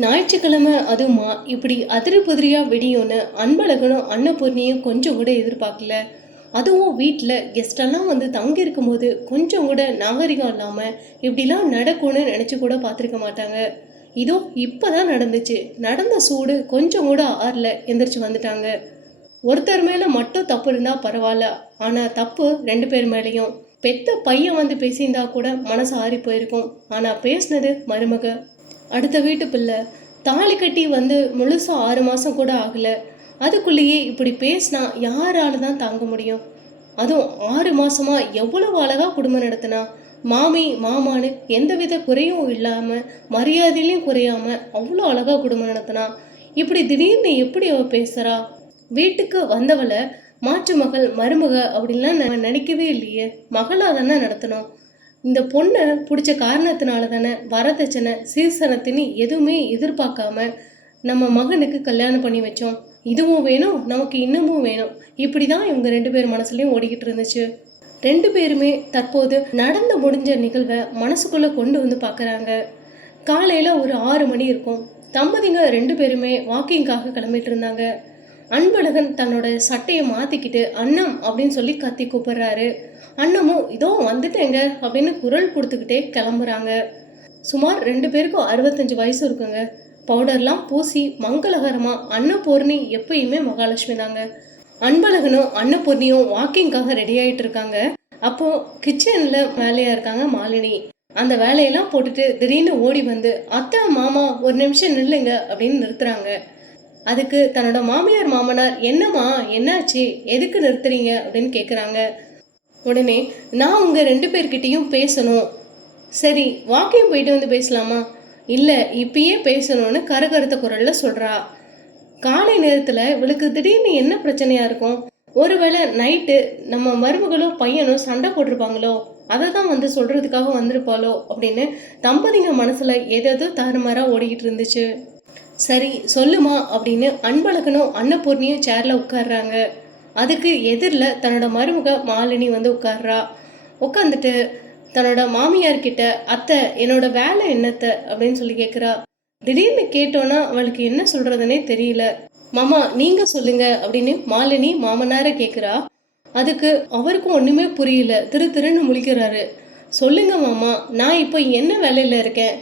ஞாயிற்றுக்கிழமை அதுவுமா இப்படி அதிரி புதிரியாக வெடியும்னு அன்பழகனும் அன்னபூர்ணியும் கொஞ்சம் கூட எதிர்பார்க்கல. அதுவும் வீட்டில் கெஸ்டெல்லாம் வந்து தங்கி இருக்கும்போது கொஞ்சம் கூட நாகரிகம் இல்லாமல் இப்படிலாம் நடக்கும்னு நினச்சி கூட பார்த்துருக்க மாட்டாங்க. இதோ இப்போ தான் நடந்துச்சு. நடந்த சூடு கொஞ்சம் கூட ஆறல எந்திரிச்சு வந்துட்டாங்க. ஒருத்தர் மேலே மட்டும் தப்பு இருந்தால் பரவாயில்ல. ஆனால் தப்பு ரெண்டு பேர் மேலேயும். பெத்த பையன் வந்து பேசியிருந்தா கூட மனசு ஆறி போயிருக்கும். ஆனால் பேசினது மருமக. அடுத்த வீட்டு பிள்ளை. தாலி கட்டி வந்து முழுசாக ஆறு மாதம் கூட ஆகலை. அதுக்குள்ளேயே இப்படி பேசினா யாரால தான் தாங்க முடியும்? அதுவும் ஆறு மாதமாக எவ்வளவு அழகாக குடும்பம் நடத்தினா? மாமி மாமான்னு எந்தவித குறையும் இல்லாமல் மரியாதையிலையும் குறையாமல் அவ்வளோ அழகாக குடும்பம் நடத்தினா? இப்படி திடீர்னு எப்படி அவள் பேசுகிறா வீட்டுக்கு வந்தவளை மாற்று மகள் மருமக அப்படின்லாம் நினைக்கவே இல்லையே. மகளாக தானே நடத்தணும்? இந்த பொண்ணை பிடிச்ச காரணத்தினால தானே வரதட்சணை சீசனத்தின்னு எதுவுமே எதிர்பார்க்காம நம்ம மகனுக்கு கல்யாணம் பண்ணி வச்சோம். இதுவும் வேணும் நமக்கு இன்னமும் வேணும். இப்படி தான் இவங்க ரெண்டு பேர் மனசுலையும் ஓடிக்கிட்டு இருந்துச்சு. ரெண்டு பேருமே தற்போது நடந்து முடிஞ்ச நிகழ்வை மனசுக்குள்ளே கொண்டு வந்து பார்க்குறாங்க காலையில் ஒரு ஆறு மணி இருக்கும். தம்பதிங்க ரெண்டு பேருமே வாக்கிங்காக கிளம்பிட்டு இருந்தாங்க. அன்பழகன் தன்னோட சட்டையை மாற்றிக்கிட்டு அண்ணம் அப்படின்னு சொல்லி கத்தி கூப்பிடுறாரு. அண்ணமும் இதோ வந்துட்டேங்க அப்படின்னு குரல் கொடுத்துக்கிட்டே கிளம்புறாங்க. சுமார் ரெண்டு பேருக்கும் அறுபத்தஞ்சு வயசு இருக்குங்க. பவுடர்லாம் பூசி மங்களகரமாக அன்னபூர்ணி எப்பயுமே மகாலட்சுமி தாங்க. அன்பழகனும் அன்னபூர்ணியும் வாக்கிங்காக ரெடி ஆகிட்டு இருக்காங்க. அப்போது கிச்சனில் வேலையாக இருக்காங்க மாலினி. அந்த வேலையெல்லாம் போட்டுட்டு திடீர்னு ஓடி வந்து அத்தை மாமா ஒரு நிமிஷம் நில்லுங்க அப்படின்னு நிறுத்துறாங்க. அதுக்கு தன்னோட மாமியார் மாமனார் என்னம்மா என்னாச்சு? எதுக்கு நிறுத்துறீங்க? அப்படின்னு கேட்குறாங்க உடனே நான் உங்கள் ரெண்டு பேர்கிட்டையும் பேசணும். சரி வாக்கிங் போயிட்டு வந்து பேசலாமா? இல்லை இப்பயே பேசணும்னு கரகரத்த குரலில் சொல்கிறா காலை நேரத்தில் இவளுக்கு திடீர்னு என்ன பிரச்சனையாக இருக்கும்? ஒருவேளை நைட்டு நம்ம மருமகளும் பையனும் சண்டை போட்டிருப்பாங்களோ அதை தான் வந்து சொல்கிறதுக்காக வந்திருப்பாளோ அப்படின்னு தம்பதிங்க மனசில் ஏதேதோ தாறுமாறாக ஓடிக்கிட்டு இருந்துச்சு. சரி சொல்லுமா அப்படின்னு அன்பழகனும் அன்னபூர்ணியும் சேரில் உட்கார்றாங்க. அதுக்கு எதிரில் தன்னோட மருமக மாலினி வந்து உட்கார்றா. உட்காந்துட்டு தன்னோட மாமியார்கிட்ட அத்தை என்னோட வேலை என்னத்த? அப்படின்னு சொல்லி கேட்குறா திடீர்னு கேட்டோன்னா அவளுக்கு என்ன சொல்கிறதுனே தெரியல. மாமா நீங்கள் சொல்லுங்க அப்படின்னு மாலினி மாமனாரை கேட்குறா அதுக்கு அவருக்கும் ஒன்றுமே புரியல. திரு திருன்னு முழிக்கிறாரு. சொல்லுங்க மாமா நான் இப்போ என்ன வேலையில் இருக்கேன்?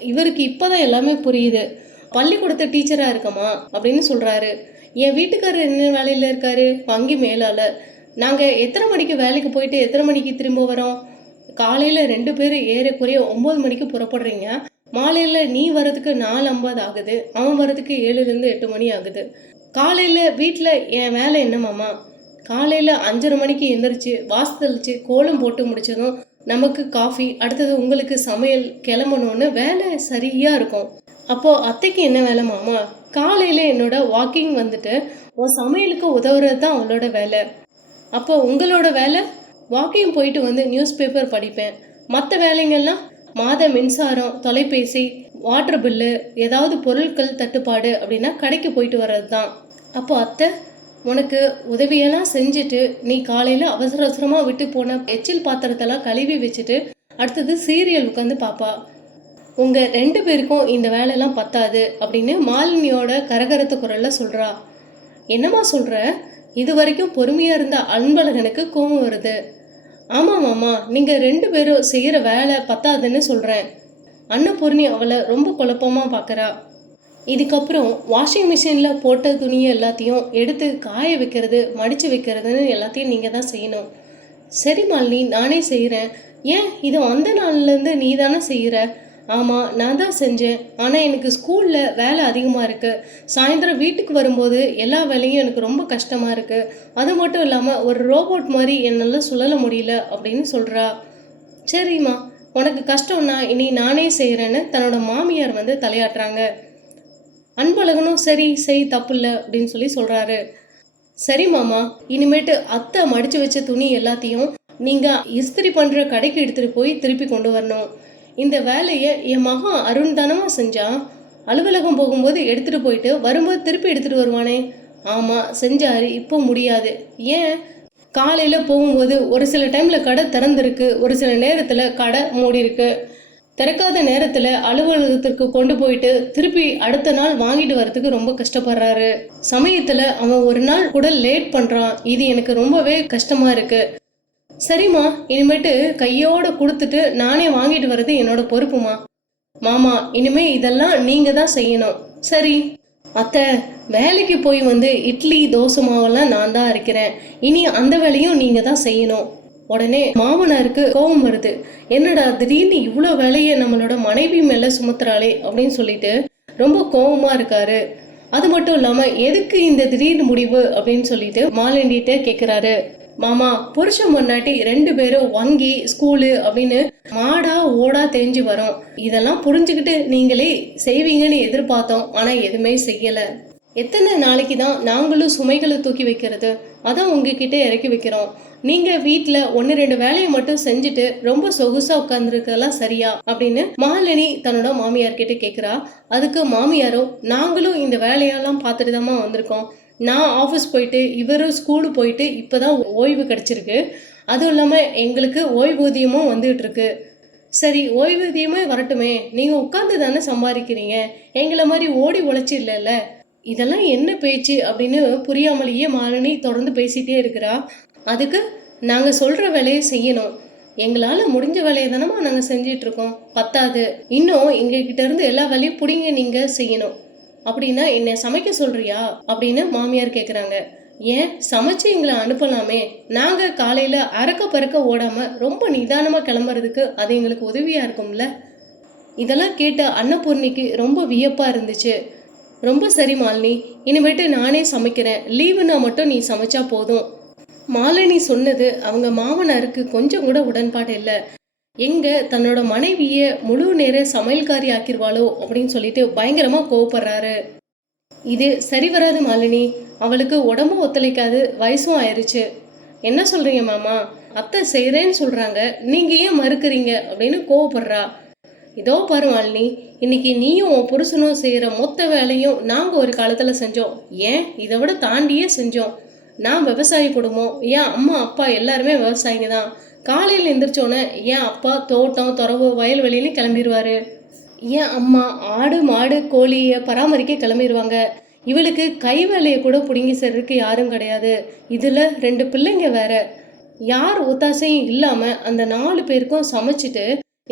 இவருக்கு இப்போதான் எல்லாமே புரியுது. பள்ளிக்கூடத்து டீச்சராக இருக்கமா? அப்படின்னு சொல்கிறாரு என் வீட்டுக்காரர் என்ன வேலையில் இருக்காரு? வங்கி மேலாளர். நாங்கள் எத்தனை மணிக்கு வேலைக்கு போயிட்டு எத்தனை மணிக்கு திரும்ப வரோம்? காலையில் ரெண்டு பேரும் ஏறக்குறைய ஒம்பது மணிக்கு புறப்படுறீங்க. மாலையில் நீ வரதுக்கு நாலு ஐம்பது ஆகுது. அவன் வரதுக்கு ஏழுலேருந்து எட்டு மணி ஆகுது. காலையில் வீட்டில் என் வேலை என்ன மாமா? காலையில் அஞ்சரை மணிக்கு எந்திரிச்சு வாசு கோலம் போட்டு முடிச்சதும் நமக்கு காஃபி அடுத்தது உங்களுக்கு சமையல் கிளம்பணும்னு வேலை சரியாக இருக்கும். அப்போது அத்தைக்கு என்ன வேலை மாமா? காலையில் என்னோட வாக்கிங் வந்துட்டு உன் சமையலுக்கு உதவுறது தான் அவளோட வேலை. அப்போ உங்களோட வேலை வாக்கிங் போயிட்டு வந்து நியூஸ் பேப்பர் படிப்பேன். மற்ற வேலைங்கள்லாம் மாத மின்சாரம் தொலைபேசி வாட்டர் பில்லு ஏதாவது பொருட்கள் தட்டுப்பாடு அப்படின்னா கடைக்கு போயிட்டு வர்றது தான் அப்போ அத்தை உனக்கு உதவியெல்லாம் செஞ்சுட்டு நீ காலையில் அவசர அவசரமாக விட்டு போன எச்சில் பாத்திரத்தெல்லாம் கழுவி வச்சுட்டு அடுத்தது சீரியல் உட்காந்து பாப்பா. உங்கள் ரெண்டு பேருக்கும் இந்த வேலையெல்லாம் பத்தாது அப்படின்னு மாலினியோட கரகரத்த குரலில் சொல்கிறா என்னம்மா சொல்கிற இது வரைக்கும் பொறுமையாக இருந்த அன்பழகனுக்கு கோபம் வருது. ஆமாம் மாமா நீங்கள் ரெண்டு பேரும் செய்கிற வேலை பத்தாதுன்னு சொல்கிறேன் அன்னபூர்ணி அவளை ரொம்ப குழப்பமாக பார்க்குறா இதுக்கப்புறம் வாஷிங் மிஷினில் போட்ட துணியை எல்லாத்தையும் எடுத்து காய வைக்கிறது மடித்து வைக்கிறதுன்னு எல்லாத்தையும் நீங்கள் தான் செய்யணும். சரி மாலினி நானே செய்கிறேன் ஏன் இது வந்த நாள்லேருந்து நீ தானே செய்கிற ஆமாம் நான் தான் செஞ்சேன். ஆனால் எனக்கு ஸ்கூலில் வேலை அதிகமாக இருக்குது சாயந்தரம் வீட்டுக்கு வரும்போது எல்லா வேலையும் எனக்கு ரொம்ப கஷ்டமாக இருக்குது அது மட்டும் இல்லாமல் ஒரு ரோபோட் மாதிரி என்னால் சுழல முடியல அப்படின்னு சொல்கிறா சரிம்மா உனக்கு கஷ்டம்னா இனி நானே செய்கிறேன்னு தன்னோட மாமியார் வந்து தலையாட்டுறாங்க. அன்பழகனும் சரி செய் தப்பு இல்லை அப்படின்னு சொல்லி சொல்கிறாரு சரி மாமா இனிமேட்டு அத்தை மடித்து வச்ச துணி எல்லாத்தையும் நீங்கள் இஸ்திரி பண்ணுற கடைக்கு எடுத்துகிட்டு போய் திருப்பி கொண்டு வரணும். இந்த வேலையை என் மகன் அருண் தானமா செஞ்சான் அலுவலகம் போகும்போது எடுத்துகிட்டு போயிட்டு வரும்போது திருப்பி எடுத்துகிட்டு வருவானே? ஆமாம் செஞ்சாரு இப்போ முடியாது. ஏன்? காலையில் போகும்போது ஒரு சில டைமில் கடை திறந்திருக்கு ஒரு சில நேரத்தில் கடை மூடிருக்கு. திறக்காத நேரத்துல அலுவலகத்திற்கு கொண்டு போயிட்டு திருப்பி அடுத்த நாள் வாங்கிட்டு வரதுக்கு ரொம்ப கஷ்டப்படுறாரு. சமயத்துல அவன் ஒரு நாள் கூட லேட் பண்றான். இது எனக்கு ரொம்பவே கஷ்டமா இருக்கு. சரிம்மா இனிமேட்டு கையோட கொடுத்துட்டு நானே வாங்கிட்டு வர்றது என்னோட பொறுப்புமா? மாமா இனிமே இதெல்லாம் நீங்க தான் செய்யணும். சரி. அத்தை வேலைக்கு போய் வந்து இட்லி தோசை மாவெல்லாம் நான் தான் அரைக்கிறேன். இனி அந்த வேலையும் நீங்க தான் செய்யணும். உடனே மாமனாருக்கு கோபம் வருது. என்னடா திடீர்னு இவ்வளோ வேலையை நம்மளோட மனைவி மேல சுமத்துறாளே அப்படின்னு சொல்லிட்டு ரொம்ப கோபமா இருக்காரு. அது மட்டும் இல்லாம எதுக்கு இந்த திடீர்னு முடிவு அப்படின்னு சொல்லிட்டு மாலினிட்ட கேக்குறாரு. மாமா புருஷன் முன்னாட்டி ரெண்டு பேரும் வங்கி ஸ்கூலு அப்படின்னு மாடா ஓடா தெரிஞ்சு வரும். இதெல்லாம் புரிஞ்சுக்கிட்டு நீங்களே செய்வீங்கன்னு எதிர்பார்த்தோம் ஆனா எதுவுமே செய்யல. எத்தனை நாளைக்கு தான் நாங்களும் சுமைகளை தூக்கி வைக்கிறது? அதான் உங்ககிட்ட இறக்கி வைக்கிறோம். நீங்க வீட்டில் ஒன்னு ரெண்டு வேலையை மட்டும் செஞ்சுட்டு ரொம்ப சொகுசா உட்கார்ந்துருக்கலாம் சரியா? அப்படின்னு மாலினி தன்னோட மாமியார் கிட்ட கேக்குறா. அதுக்கு மாமியாரோ நாங்களும் இந்த வேலையெல்லாம் பார்த்துட்டு தாம்மா வந்திருக்கோம். நான் ஆஃபீஸ் போயிட்டு இவரும் ஸ்கூலு போயிட்டு இப்போ தான் ஓய்வு கிடச்சிருக்கு. அதுவும் இல்லாமல் எங்களுக்கு ஓய்வூதியமும் வந்துகிட்டு இருக்கு சரி ஓய்வூதியமே வரட்டுமே. நீங்கள் உட்காந்து தானே சம்பாதிக்கிறீங்க. எங்களை மாதிரி ஓடி உழைச்சி இல்லைல்ல. இதெல்லாம் என்ன பேச்சு அப்படின்னு புரியாமலேயே மாலினி தொடர்ந்து பேசிகிட்டே இருக்கிறா. அதுக்கு நாங்கள் சொல்கிற வேலையை செய்யணும். எங்களால் முடிஞ்ச வேலையை தானமா நாங்கள் செஞ்சிட்ருக்கோம் பத்தாது. இன்னும் எங்ககிட்ட இருந்து எல்லா வேலையும் பிடிங்க நீங்கள் செய்யணும். அப்படின்னா என்னை சமைக்க சொல்றியா? அப்படின்னு மாமியார் கேட்குறாங்க ஏன்? சமைச்சு எங்களை அனுப்பலாமே. நாங்கள் காலையில் அறக்க பறக்க ஓடாமல் ரொம்ப நிதானமாக கிளம்புறதுக்கு அது எங்களுக்கு உதவியாக இருக்கும்ல? இதெல்லாம் கேட்ட அன்னபூர்ணிக்கு ரொம்ப வியப்பாக இருந்துச்சு. ரொம்ப சரி மாலினி இனிமேட்டு நானே சமைக்கிறேன். லீவுனா மட்டும் நீ சமைச்சா போதும். மாலினி சொன்னது அவங்க மாமனாருக்கு கொஞ்சம் கூட உடன்பாடு இல்லை. எங்க தன்னோட மனைவிய முழு நேர சமையல்காரி ஆக்கிருவாளோ அப்படின்னு சொல்லிட்டு பயங்கரமா கோவப்படுறாரு. இது சரி வராது மாலினி. அவளுக்கு உடம்பு ஒத்துழைக்காது வயசும் ஆயிருச்சு. என்ன சொல்றீங்க மாமா? அத்தை செய்கிறேன்னு சொல்றாங்க. நீங்க ஏன் மறுக்கிறீங்க? அப்படின்னு கோவப்படுறா. இதோ பாரு மாலினி இன்னைக்கு நீயும் உன் புருஷனும் செய்கிற மொத்த வேலையும் நாங்கள் ஒரு காலத்தில் செஞ்சோம். ஏன்? இதை விட தாண்டியே செஞ்சோம். நான் விவசாய குடும்பம். ஏன் அம்மா அப்பா எல்லாருமே விவசாயிங்க தான். காலையில் எந்திரிச்சோன்னே ஏன் அப்பா தோட்டம் துறவு வயல்வெளின்னு கிளம்பிடுவார் ஏன் அம்மா ஆடு மாடு கோழியை பராமரிக்க கிளம்பிடுவாங்க இவளுக்கு கை வேலையை கூட பிடுங்கி செய்றதுக்கு யாரும் கிடையாது. இதில் ரெண்டு பிள்ளைங்க வேற. யார் ஒத்தாசையும் இல்லாமல் அந்த நாலு பேருக்கும் சமைச்சிட்டு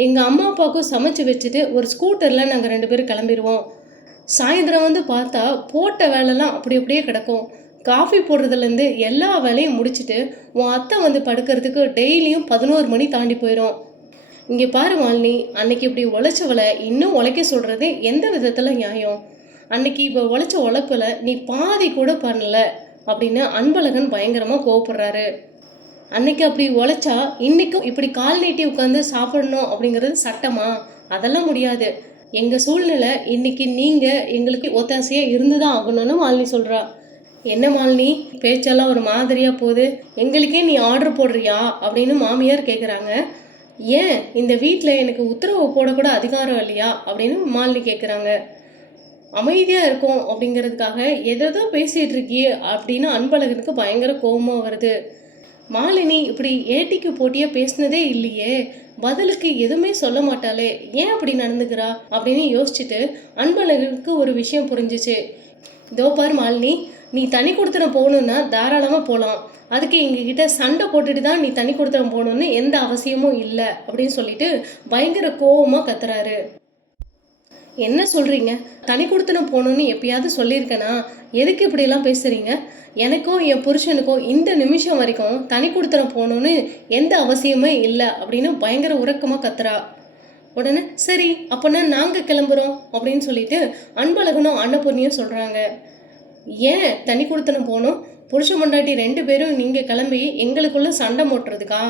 எங்கள் அம்மா அப்பாவுக்கும் சமைச்சு வச்சுட்டு ஒரு ஸ்கூட்டரில் நாங்கள் ரெண்டு பேரும் கிளம்பிடுவோம் சாயந்தரம் வந்து பார்த்தா போட்ட வேலைலாம் அப்படி அப்படியே கிடக்கும். காஃபி போடுறதுலேருந்து எல்லா வேலையும் முடிச்சுட்டு உன் அத்தை வந்து படுக்கிறதுக்கு டெய்லியும் பதினோரு மணி தாண்டி போயிடும் இங்கே பாரு மாலினி அன்னைக்கு இப்படி உழைச்சவளை இன்னும் உழைக்க சொல்கிறது எந்த விதத்தில் நியாயம்? அன்னைக்கு இப்போ உழைச்ச உழைப்பில் நீ பாதி கூட பண்ணல அப்படின்னு அன்பழகன் பயங்கரமாக கோவப்படுறாரு. அன்னைக்கு அப்படி உழைச்சா இன்றைக்கும் இப்படி கால் நீட்டி உட்காந்து சாப்பிடணும் அப்படிங்கிறது சட்டமா? அதெல்லாம் முடியாது. எங்கள் சூழ்நிலை இன்னைக்கு நீங்கள் எங்களுக்கு ஒத்தாசையாக இருந்து தான் ஆகணும்னு மாலினி சொல்கிறா என்ன மாலினி பேச்செல்லாம் ஒரு மாதிரியாக போகுது. எங்களுக்கே நீ ஆர்டர் போடுறியா? அப்படின்னு மாமியார் கேட்குறாங்க ஏன்? இந்த வீட்டில் எனக்கு உத்தரவு போடக்கூட அதிகாரம் இல்லையா? அப்படின்னு மாலினி கேட்குறாங்க அமைதியாக இருக்கும் அப்படிங்கிறதுக்காக எதோ பேசிகிட்டு இருக்கியே அப்படின்னு அன்பழகனுக்கு பயங்கர கோபமாக வருது. மாலினி இப்படி ஏட்டிக்கு போட்டியாக பேசினதே இல்லையே. பதிலுக்கு எதுவுமே சொல்ல மாட்டாளே. ஏன் அப்படி நடந்துக்கிறா? அப்படின்னு யோசிச்சுட்டு அன்பழகனுக்கு ஒரு விஷயம் புரிஞ்சிச்சு. இதோ பார் மாலினி நீ தனி கொடுத்துடம் போகணுன்னா தாராளமாக போகலாம் அதுக்கு எங்ககிட்ட சண்டை போட்டுட்டு தான் நீ தனி கொடுத்துடம் போகணுன்னு எந்த அவசியமும் இல்லை அப்படின்னு சொல்லிட்டு பயங்கர கோவமாக கத்துறாரு. என்ன சொல்கிறீங்க தனி கொடுத்தனம் போகணுன்னு எப்பயாவது சொல்லியிருக்கேனா? எதுக்கு இப்படிலாம் பேசுகிறீங்க எனக்கும் என் புருஷனுக்கும் இந்த நிமிஷம் வரைக்கும் தனி கொடுத்தனம் போகணுன்னு எந்த அவசியமே இல்லை அப்படின்னு பயங்கர உறக்கமாக கத்துறா. உடனே சரி அப்போனா நாங்கள் கிளம்புறோம் அப்படின்னு சொல்லிட்டு அன்பழகனும் அன்னபூர்ணியும் சொல்கிறாங்க ஏன் தனி கொடுத்தனம் போகணும் புருஷ மண்டாட்டி ரெண்டு பேரும் நீங்கள் கிளம்பி எங்களுக்குள்ளே சண்டை மூட்டுறதுக்கா?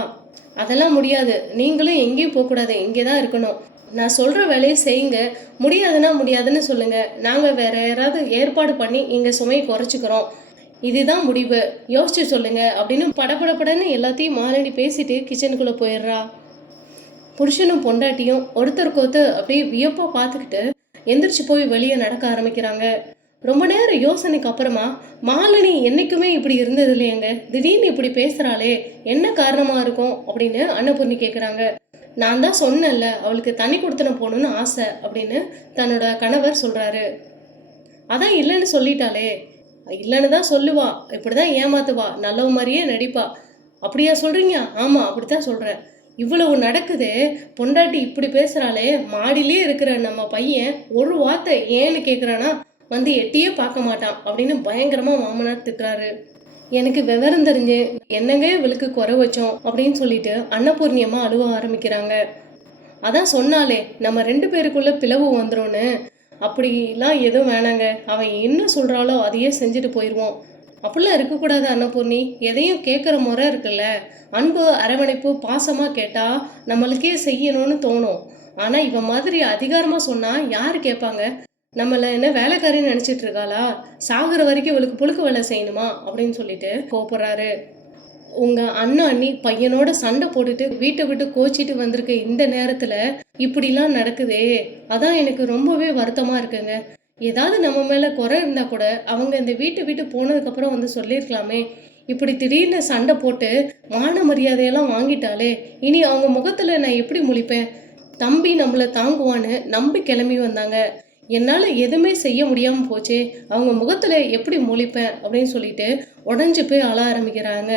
அதெல்லாம் முடியாது. நீங்களும் எங்கேயும் போகக்கூடாது. இங்கே தான் இருக்கணும். நான் சொல்கிற வேலையை செய்யுங்க. முடியாதுன்னா முடியாதுன்னு சொல்லுங்கள் நாங்கள் வேற யாராவது ஏற்பாடு பண்ணி எங்கள் சுமையை குறைச்சிக்கிறோம். இதுதான் முடிவு. யோசிச்சு சொல்லுங்க. அப்படின்னு படபடபடன்னு எல்லாத்தையும் மாலடி பேசிட்டு கிச்சனுக்குள்ளே போயிடுறா. புருஷனும் பொண்டாட்டியும் ஒருத்தருக்கு ஒருத்தர் அப்படியே வியப்பாக பார்த்துக்கிட்டு எந்திரிச்சு போய் வெளியே நடக்க ஆரம்பிக்கிறாங்க. ரொம்ப நேரம் யோசனைக்கு அப்புறமா மாலினி என்றைக்குமே இப்படி இருந்தது இல்லையங்க. திடீர்னு இப்படி பேசுகிறாளே என்ன காரணமாக இருக்கும்? அப்படின்னு அன்னபூர்ணி கேட்குறாங்க நான் தான் சொன்னேன்ல அவளுக்கு தண்ணி கொடுத்தன போகணுன்னு ஆசை அப்படின்னு தன்னோட கணவர் சொல்கிறாரு அதான் இல்லைன்னு சொல்லிட்டாளே. இல்லைன்னு தான் சொல்லுவா. இப்படி தான் ஏமாத்துவா. நல்லவ மாதிரியே நடிப்பா. அப்படியா சொல்கிறீங்க ஆமாம் அப்படி தான் சொல்கிறேன் இவ்வளவு நடக்குது. பொண்டாட்டி இப்படி பேசுகிறாளே மாடிலே இருக்கிற நம்ம பையன் ஒரு வார்த்தை ஏன்னு கேட்குறானா வந்து எட்டியே பார்க்க மாட்டான் அப்படின்னு பயங்கரமாக மாமனார் திட்டுறாரு. எனக்கு விவரம் தெரிஞ்சு என்னங்க இவளுக்கு குறை வச்சோம் அப்படின்னு சொல்லிட்டு அன்னபூர்ணியம்மா அழுவ ஆரம்பிக்கிறாங்க. அதான் சொன்னாலே நம்ம ரெண்டு பேருக்குள்ள பிளவு வந்துடும்னு அப்படிலாம் எதுவும் வேணாங்க. அவன் என்ன சொல்கிறாளோ அதையே செஞ்சுட்டு போயிடுவோம் அப்படிலாம் இருக்கக்கூடாது அன்னபூர்ணி. எதையும் கேட்குற முறை இருக்குல்ல. அன்பு அரவணைப்பு பாசமாக கேட்டால் நம்மளுக்கே செய்யணும்னு தோணும். ஆனால் இவன் மாதிரி அதிகாரமாக சொன்னால் யார் கேட்பாங்க? நம்மள என்ன வேலைக்காரின்னு நினச்சிட்டு இருக்காளா? சாகுற வரைக்கும் இவளுக்கு புழுக்க வேலை செய்யணுமா? அப்படின்னு சொல்லிட்டு கோபப்படுறாரு உங்கள் அண்ணன் அண்ணி பையனோட சண்டை போட்டுட்டு வீட்டை விட்டு கோச்சிட்டு வந்திருக்க இந்த நேரத்தில் இப்படிலாம் நடக்குதே. அதான் எனக்கு ரொம்பவே வருத்தமாக இருக்குங்க. ஏதாவது நம்ம மேலே குறை இருந்தால் கூட அவங்க இந்த வீட்டை விட்டு போனதுக்கப்புறம் வந்து சொல்லியிருக்கலாமே. இப்படி திடீர்னு சண்டை போட்டு மான மரியாதையெல்லாம் வாங்கிட்டாலே இனி அவங்க முகத்தில் நான் எப்படி முழிப்பேன்? தம்பி நம்மளை தாங்குவான்னு நம்பி கிளம்பி வந்தாங்க. என்னால் எதுவுமே செய்ய முடியாமல் போச்சே அவங்க முகத்தில் எப்படி முழிப்பேன் அப்படின்னு சொல்லிட்டு உடஞ்சி போய் அழ ஆரம்பிக்கிறாங்க.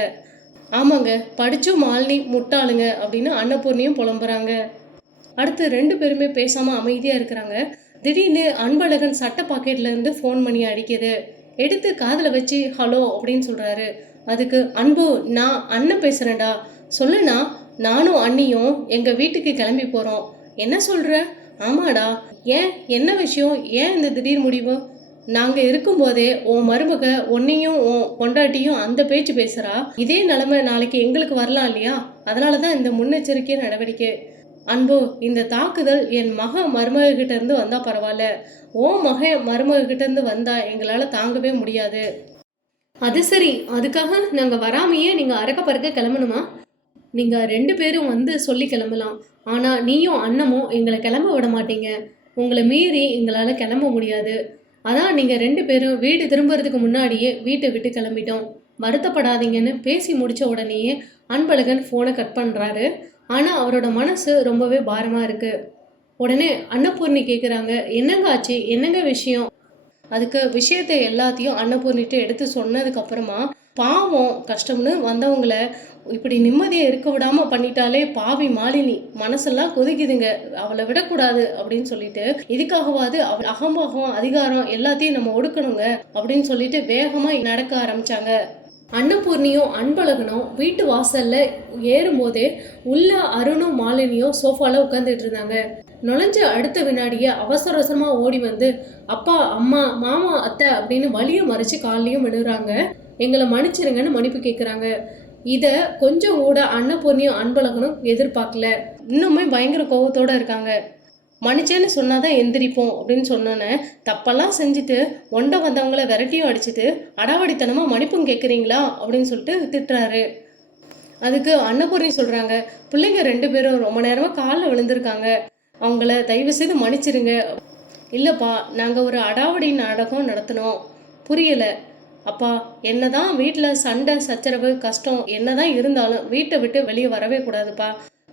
ஆமாங்க படித்தும் மாலினி முட்டாளுங்க அப்படின்னு அன்னபூர்ணியும் புலம்புறாங்க. அடுத்து ரெண்டு பேருமே பேசாமல் அமைதியாக இருக்கிறாங்க. திடீர்னு அன்பழகன் சட்டை பாக்கெட்லேருந்து ஃபோன் பண்ணி அடிக்குது. எடுத்து காதில் வச்சு ஹலோ அப்படின்னு சொல்கிறாரு அதுக்கு அன்பு நான் அண்ணன் பேசுகிறேன்டா சொல்லுண்ணா நானும் அண்ணியும் எங்கள் வீட்டுக்கு கிளம்பி போகிறோம் என்ன சொல்கிற ஆமாடா. ஏன்? என்ன விஷயம்? ஏன் இந்த திடீர் முடிவு? நாங்கள் இருக்கும்போதே உன் மருமக உன்னையும் உன் பொண்டாட்டியும் அந்த பேச்சு பேசுகிறா இதே நிலமை நாளைக்கு எங்களுக்கு வரலாம் இல்லையா? அதனால தான் இந்த முன்னெச்சரிக்கை நடவடிக்கை. அன்பு இந்த தாக்குதல் என் மக மருமகிட்ட இருந்து வந்தா பரவாயில்ல. ஓ மக மருமகிட்ட இருந்து வந்தா எங்களால தாங்கவே முடியாது. அது சரி. அதுக்காக நாங்கள் வராமையே நீங்கள் அறக்க பறக்க கிளம்பணுமா? நீங்கள் ரெண்டு பேரும் வந்து சொல்லி கிளம்பலாம். ஆனால் நீயும் அண்ணமும் எங்களை கிளம்ப விட மாட்டீங்க. உங்களை மீறி எங்களால் கிளம்ப முடியாது. அதான் நீங்கள் ரெண்டு பேரும் வீடு திரும்புறதுக்கு முன்னாடியே வீட்டை விட்டு கிளம்பிட்டோம். வருத்தப்படாதீங்கன்னு பேசி முடிச்ச உடனேயே அன்பழகன் ஃபோனை கட் பண்ணுறாரு ஆனால் அவரோட மனசு ரொம்பவே பாரமாக இருக்குது உடனே அன்னபூர்ணி கேட்குறாங்க என்னங்க ஆச்சு? என்னங்க விஷயம்? அதுக்கு விஷயத்தை எல்லாத்தையும் அன்னபூர்ணிட்டு எடுத்து சொன்னதுக்கப்புறமா பாவம் கஷ்டம்னு வந்தவங்கள இப்படி நிம்மதியை இருக்க விடாம பண்ணிட்டாலே பாவி மாலினி. மனசெல்லாம் கொதிக்குதுங்க. அவளை விடக்கூடாது அப்படின்னு சொல்லிட்டு இதுக்காகவாது அவள் அகம்பாகம் அதிகாரம் எல்லாத்தையும் நம்ம ஒடுக்கணுங்க அப்படின்னு சொல்லிட்டு வேகமாக நடக்க ஆரம்பிச்சாங்க. அன்னபூர்ணியும் அன்பழகனும் வீட்டு வாசல்ல ஏறும்போதே உள்ள அருணும் மாலினியும் சோஃபால உட்காந்துட்டு இருந்தாங்க. நுழைஞ்ச அடுத்த வினாடியே அவசர அவசரமா ஓடி வந்து அப்பா அம்மா மாமா அத்தை அப்படின்னு வலியும் மறைச்சு காலையும் விழுறாங்க. எங்களை மன்னிச்சிருங்கன்னு மன்னிப்பு கேட்குறாங்க இதை கொஞ்சம் கூட அன்னபூர்ணியும் அன்பழகனும் எதிர்பார்க்கல. இன்னுமே பயங்கர கோவத்தோட இருக்காங்க. மன்னிச்சேன்னு சொன்னாதான் எந்திரிப்போம் அப்படின்னு சொன்னோன்னே தப்பெல்லாம் செஞ்சுட்டு ஒண்டை வந்தவங்கள விரட்டியும் அடிச்சுட்டு அடாவடித்தனமாக மன்னிப்பும் கேட்குறீங்களா அப்படின்னு சொல்லிட்டு திட்டுறாரு. அதுக்கு அன்னபூர்ணி சொல்கிறாங்க பிள்ளைங்க ரெண்டு பேரும் ரொம்ப நேரமாக காலில் விழுந்திருக்காங்க. அவங்கள தயவு செய்து மன்னிச்சிருங்க. இல்லைப்பா நாங்கள் ஒரு அடாவடி நாடகம் நடத்தினோம். புரியலை. அப்பா என்னதான் வீட்டில் சண்டை சச்சரவு கஷ்டம் என்னதான் இருந்தாலும் வீட்டை விட்டு வெளியே வரவே கூடாதுப்பா.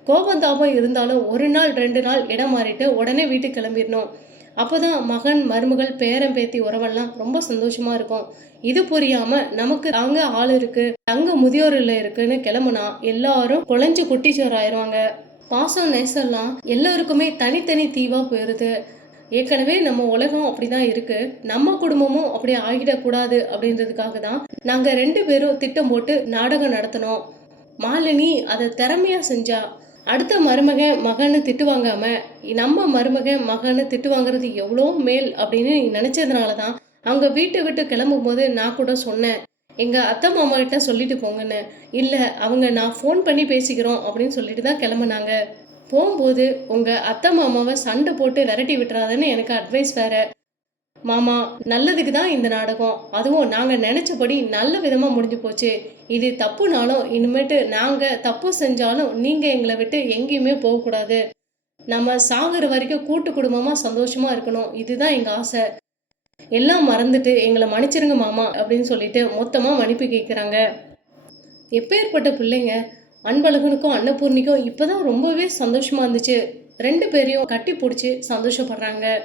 கோபம் தாபம் இருந்தாலும் ஒரு நாள் ரெண்டு நாள் இடம் மாறிட்டு உடனே வீட்டுக்கு கிளம்பிடணும். அப்போதான் மகன் மருமகள் பேரன் பேத்தி உறவெல்லாம் ரொம்ப சந்தோஷமா இருக்கும். இது புரியாம நமக்கு அங்க ஆள் இருக்கு அங்க முதியோர் இல்ல இருக்குன்னு கிளம்புனா எல்லாரும் குழஞ்சு குட்டிச்சோர் ஆயிருவாங்க. பாசம் நேசம்லாம் எல்லாருக்குமே தனித்தனி தீவா போயிருது. ஏற்கனவே நம்ம உலகம் அப்படிதான் இருக்கு. நம்ம குடும்பமும் அப்படி ஆகிடக்கூடாது அப்படின்றதுக்காக தான் நாங்க ரெண்டு பேரும் திட்டம் போட்டு நாடகம் நடத்தினோம். மாலினி அதை திறமையா செஞ்சா அடுத்த மருமகன் மகன்னு திட்டு வாங்காம நம்ம மருமகன் மகன்னு திட்டு வாங்குறது எவ்வளோ மேல் அப்படின்னு நினைச்சதுனால தான் அவங்க வீட்டை விட்டு கிளம்பும் போது நான் கூட சொன்னேன். எங்க அத்தை மாமா கிட்ட சொல்லிட்டு போங்கன்னு. இல்ல அவங்க நான் ஃபோன் பண்ணி பேசிக்கிறோம் அப்படின்னு சொல்லிட்டு தான் கிளம்புனாங்க. போகும்போது உங்கள் அத்தை மாமாவை சண்டை போட்டு விரட்டி விட்டுறாதுன்னு எனக்கு அட்வைஸ் வேற. மாமா நல்லதுக்கு தான் இந்த நாடகம். அதுவும் நாங்கள் நினச்சபடி நல்ல விதமாக முடிஞ்சு போச்சு. இது தப்புனாலும் இனிமேட்டு நாங்கள் தப்பு செஞ்சாலும் நீங்கள் எங்களை விட்டு எங்கேயுமே போகக்கூடாது நம்ம சாகுற வரைக்கும் கூட்டு குடும்பமாக சந்தோஷமாக இருக்கணும். இதுதான் எங்கள் ஆசை. எல்லாம் மறந்துட்டு எங்களை மன்னிச்சிருங்க மாமா அப்படின்னு சொல்லிட்டு மொத்தமாக மன்னிப்பு கேட்குறாங்க எப்பேற்பட்ட பிள்ளைங்க? அன்பழகனுக்கும் அன்னபூர்ணிக்கும் இப்போதான் ரொம்பவே சந்தோஷமா இருந்துச்சு. ரெண்டு பேரையும் கட்டி பிடிச்சி சந்தோஷப்படுறாங்க.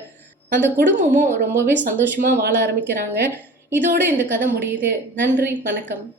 அந்த குடும்பமும் ரொம்பவே சந்தோஷமா வாழ ஆரம்பிக்கிறாங்க. இதோட இந்த கதை முடியுது. நன்றி வணக்கம்.